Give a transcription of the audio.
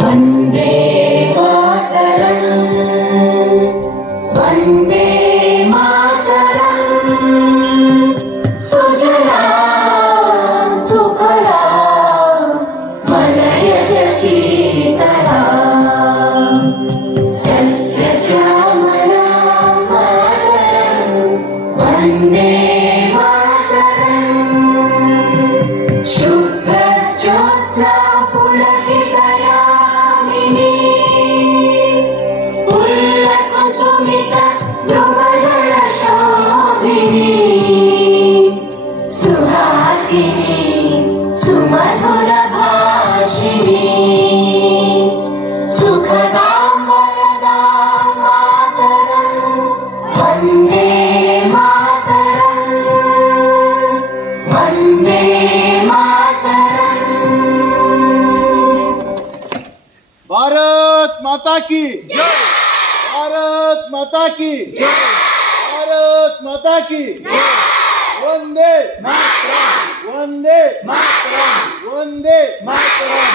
वन्दे मातरम्, वन्दे मातरम्, सुजलां सुफलां मलयज शीतलां सस्यश्यामलां मातरम्, वन्दे मातरम्, शुभ्रज्योत्स्ना पुलकितयामिनी पुल्लकुसुमित द्रुमदलशोभिनी सुहासिनी सुमधुरभाषिणी सुखदां वरदां मातरम्, वन्दे मातरम्, वन्दे मातरम्। भारत माता की जय, भारत माता की जय, भारत माता की जय, वंदे मातरम, वंदे मातरम, वंदे मातरम।